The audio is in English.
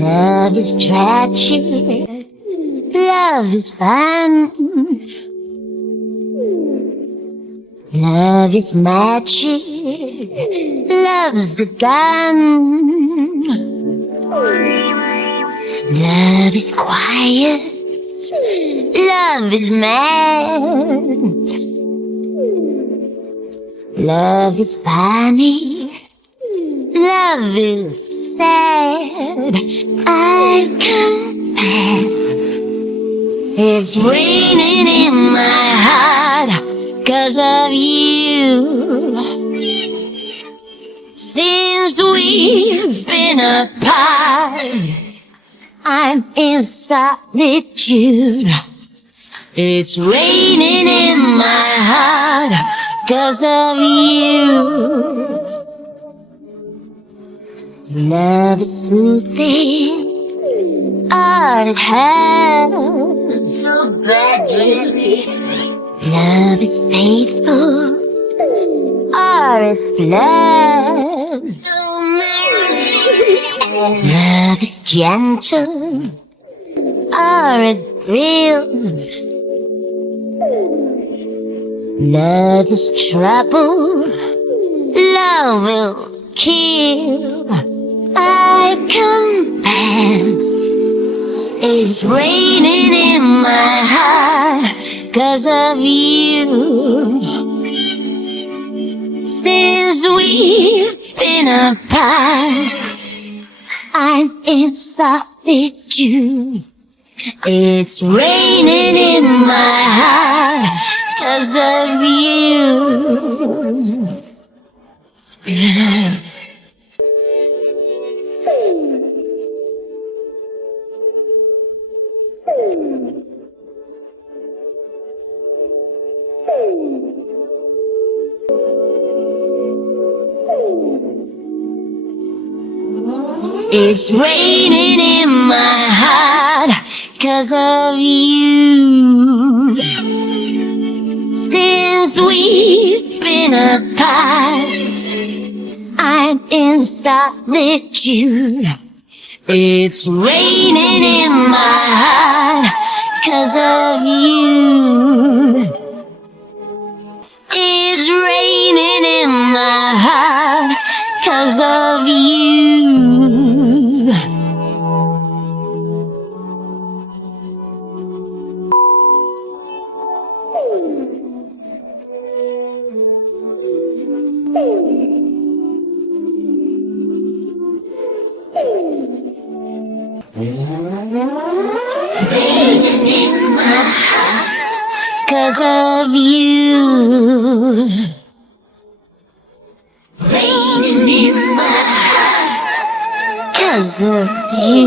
Love is tragic, love is fun. Love is magic, love's a gun. Love is quiet, love is mad. Love is funny, love is sad. I confess, it's raining in my heart 'cause of you. Since we've been apart, I'm in solitude. It's raining in my heart 'cause of you. Love is soothing, all it has so badly. Love is faithful, all it flaws so many. Love is gentle, all it thrills. Love is trouble, love will kill. I confess, it's raining in my heart 'cause of you. Since we've been apart, I'm in solitude. It's raining in my heart 'cause of you. It's raining in my heart 'cause of you. Since we've been apart, I'm in solitude. It's raining in my heart 'cause of you. It's raining in my heart 'cause of you. Raining in my heart 'cause of you. Raining in my heart 'cause of you.